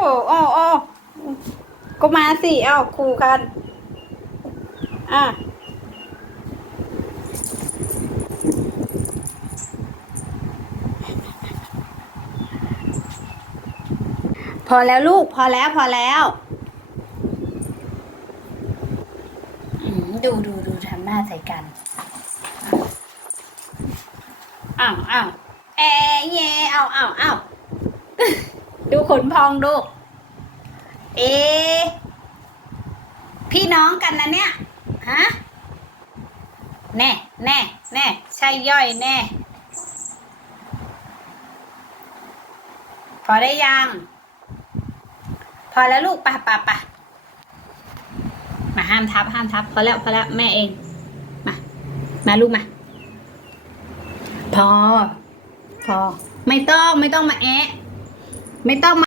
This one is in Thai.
โอ้โอ้โอ้ก็มาสิเอ้าคู่กัน อะพอแล้วลูกพอแล้วพอแล้วอืมดูดูดูทำหน้าใส่กันอ้าวอ้าวเอเยเอาเอาเอา ดูขนพองดู เอ พี่น้องกันนะเนี่ย ฮะ แน่แน่แน่ใช่ย่อยแน่ พอได้ยัง พอแล้วลูกปะปะปะมาห้ามทับห้ามทับ พอแล้วพอแล้วแม่เอง มา มาลูกมา พอ พอ ไม่ต้องไม่ต้องมาแอะ ไม่ต้องมา